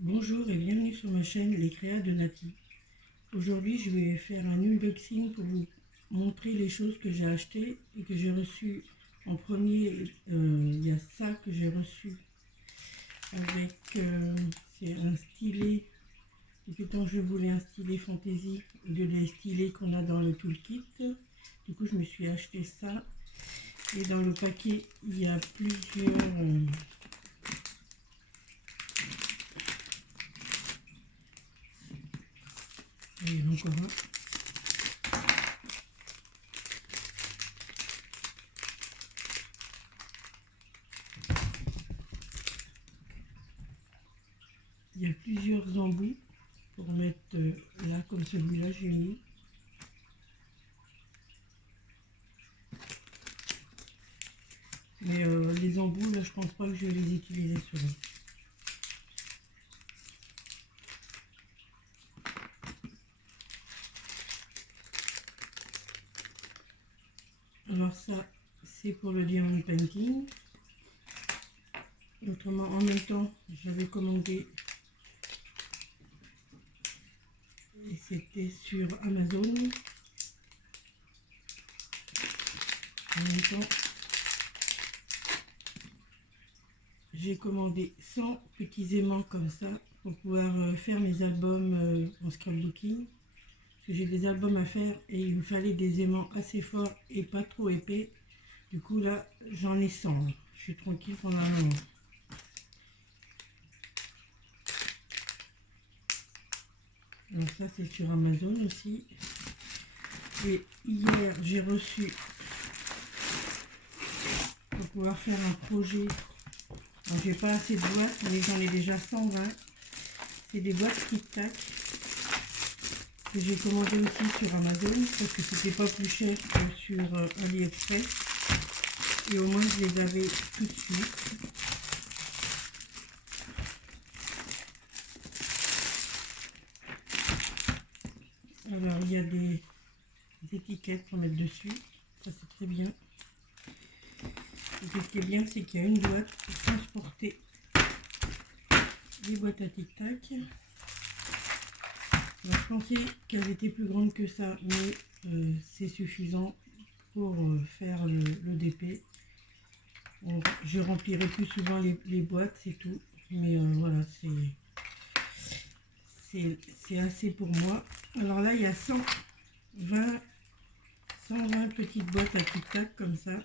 Bonjour et bienvenue sur ma chaîne Les Créas de Nati. Aujourd'hui je vais faire un unboxing pour vous montrer les choses que j'ai achetées et que j'ai reçues en premier. Il y a ça que j'ai reçu avec c'est un stylet. Depuis tant que je voulais un stylet fantaisie au lieu des stylets qu'on a dans le toolkit. Du coup je me suis acheté ça et dans le paquet il y a plusieurs et encore un. Il y a plusieurs embouts pour mettre là comme celui-là j'ai mis. Mais les embouts là je pense pas que je vais les utiliser ceux-là. Alors ça c'est pour le diamond painting. Autrement en même temps j'avais commandé et c'était sur Amazon. En même temps j'ai commandé 100 petits aimants comme ça pour pouvoir faire mes albums en scrapbooking. Parce que j'ai des albums à faire et il me fallait des aimants assez forts et pas trop épais. Du coup là j'en ai 100. Je suis tranquille pendant un moment. Alors ça c'est sur Amazon aussi. Et hier j'ai reçu pour pouvoir faire un projet. Alors j'ai pas assez de boîtes, mais j'en ai déjà 120. C'est des boîtes Tic Tac que j'ai commandé aussi sur Amazon parce que c'était pas plus cher que sur AliExpress. Et au moins je les avais tout de suite. Alors il y a des étiquettes pour mettre dessus, ça c'est très bien. Et ce qui est bien c'est qu'il y a une boîte pour transporter les boîtes à Tic Tac. Alors, je pensais qu'elles étaient plus grandes que ça, mais c'est suffisant pour faire le DP. Bon, je remplirai plus souvent les boîtes, c'est tout. Mais voilà, c'est assez pour moi. Alors là, il y a 120 petites boîtes à Tic Tac comme ça.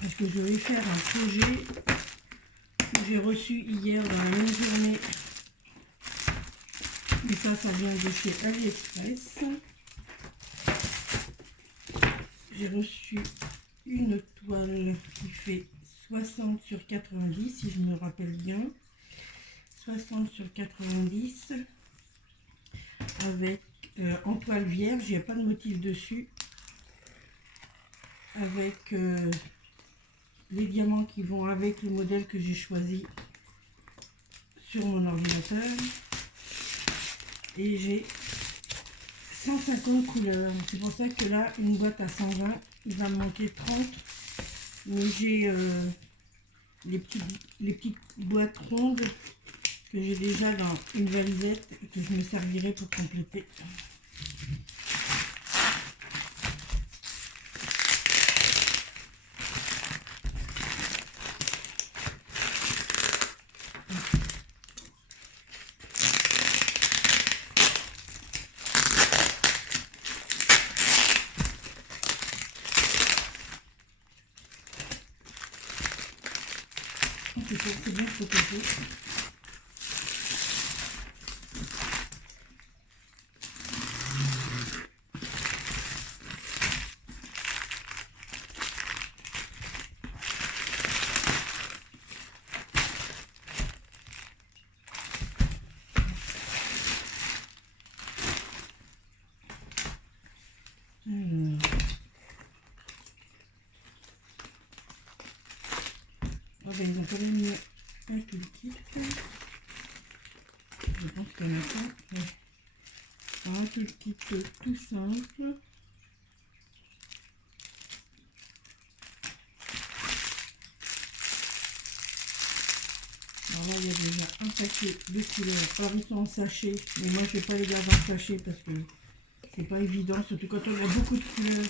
Parce que je vais faire un projet que j'ai reçu hier dans la même journée. Et ça vient de chez AliExpress. J'ai reçu une toile qui fait 60 sur 90, si je me rappelle bien. 60 sur 90 avec en toile vierge, il n'y a pas de motif dessus. Avec les diamants qui vont avec le modèle que j'ai choisi sur mon ordinateur. Et j'ai 150 couleurs. C'est pour ça que là, une boîte à 120, il va me manquer 30. Mais j'ai les petites boîtes rondes que j'ai déjà dans une valisette et que je me servirai pour compléter. C'est bien protégé. Alors, ils ont quand même mis un toolkit. Je pense qu'il y en a pas. Ouais. Un toolkit tout simple. Alors là, il y a déjà un paquet de couleurs. Alors, ils sont en sachet, mais moi, je vais pas les garder en sachet parce que c'est pas évident, surtout quand on a beaucoup de couleurs.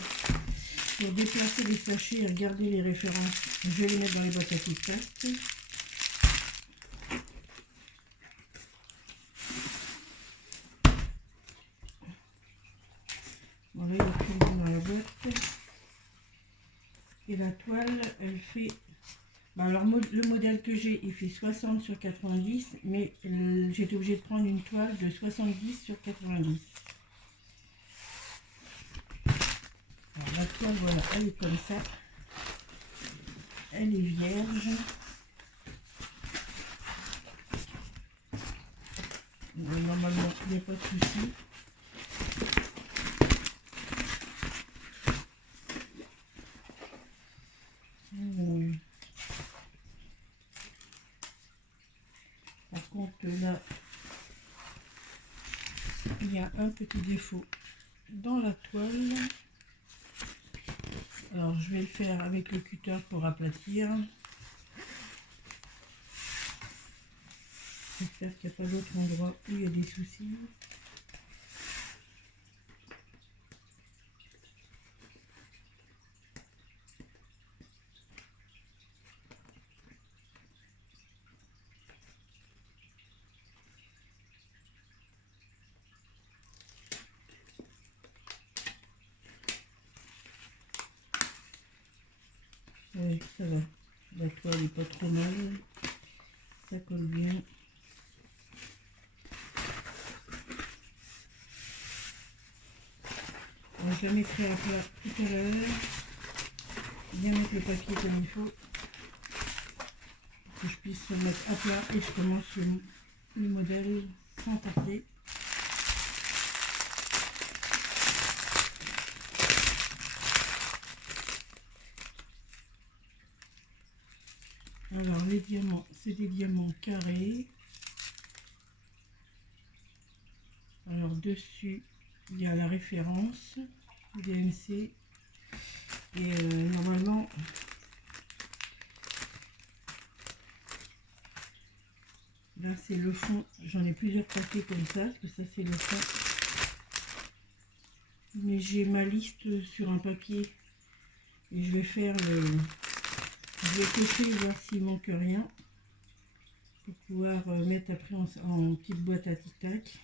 Pour déplacer les sachets et regarder les références, je vais les mettre dans les boîtes à Tic Tac. Voilà, il y a tout dans la boîte. Et la toile, elle fait... Bah alors, le modèle que j'ai, il fait 60 sur 90, mais j'ai été obligée de prendre une toile de 70 sur 90. Alors, la toile, voilà, elle est comme ça. Elle est vierge. Normalement, il n'y a pas de souci. Par contre, là, il y a un petit défaut dans la toile. Alors, je vais le faire avec le cutter pour aplatir. J'espère qu'il n'y a pas d'autre endroit où il y a des soucis. Oui, ça va. La toile n'est pas trop mal. Ça colle bien. Alors, je la mettrai à plat tout à l'heure. Bien mettre le papier comme il faut. Pour que je puisse le mettre à plat et je commence le modèle sans tarder. Alors les diamants, c'est des diamants carrés. Alors dessus, il y a la référence DMC. Et normalement, là c'est le fond. J'en ai plusieurs paquets comme ça, parce que ça c'est le fond. Mais j'ai ma liste sur un papier. Et je vais faire le... Je vais cocher, voir s'il manque rien. Pour pouvoir mettre après en petite boîte à Tic Tac.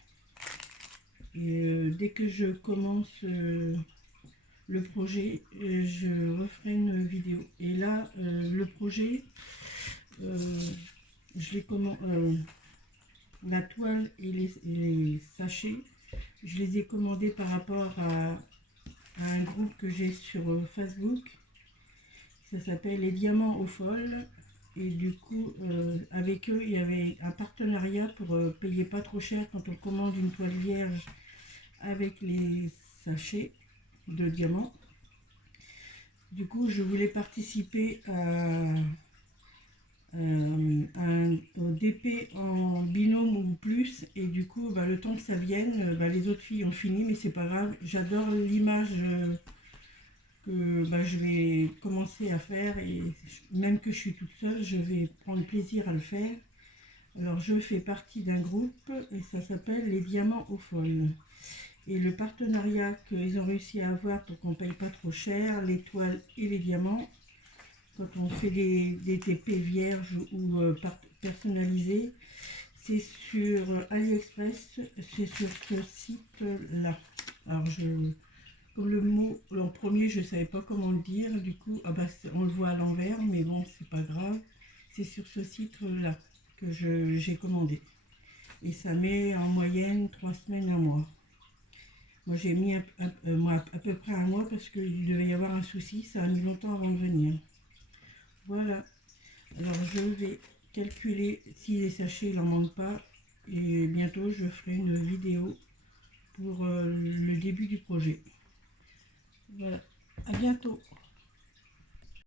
Et dès que je commence le projet, je referai une vidéo. Et là, le projet, je les commande, la toile et les sachets, je les ai commandés par rapport à un groupe que j'ai sur Facebook. Ça s'appelle Les Diamants aux Folles. Et du coup, avec eux, il y avait un partenariat pour payer pas trop cher quand on commande une toile vierge avec les sachets de diamants. Du coup, je voulais participer au DP en binôme ou plus. Et du coup, bah, le temps que ça vienne, bah, les autres filles ont fini, mais c'est pas grave. J'adore l'image que bah, je vais commencer à faire. Et même que je suis toute seule, je vais prendre plaisir à le faire. Alors, je fais partie d'un groupe et ça s'appelle Les Diamants aux Folles. Et le partenariat qu'ils ont réussi à avoir pour qu'on ne paye pas trop cher, les toiles et les diamants, quand on fait des TP vierges ou personnalisés, c'est sur AliExpress, c'est sur ce site-là. Alors, comme le mot en premier, je ne savais pas comment le dire, du coup, ah bah, on le voit à l'envers, mais bon, c'est pas grave. C'est sur ce site-là que j'ai commandé. Et ça met en moyenne 3 semaines, un mois. Moi j'ai mis à peu près un mois parce qu'il devait y avoir un souci, ça a mis longtemps avant de venir. Voilà, alors je vais calculer si les sachets il n'en manque pas et bientôt je ferai une vidéo pour le début du projet. Voilà, à bientôt.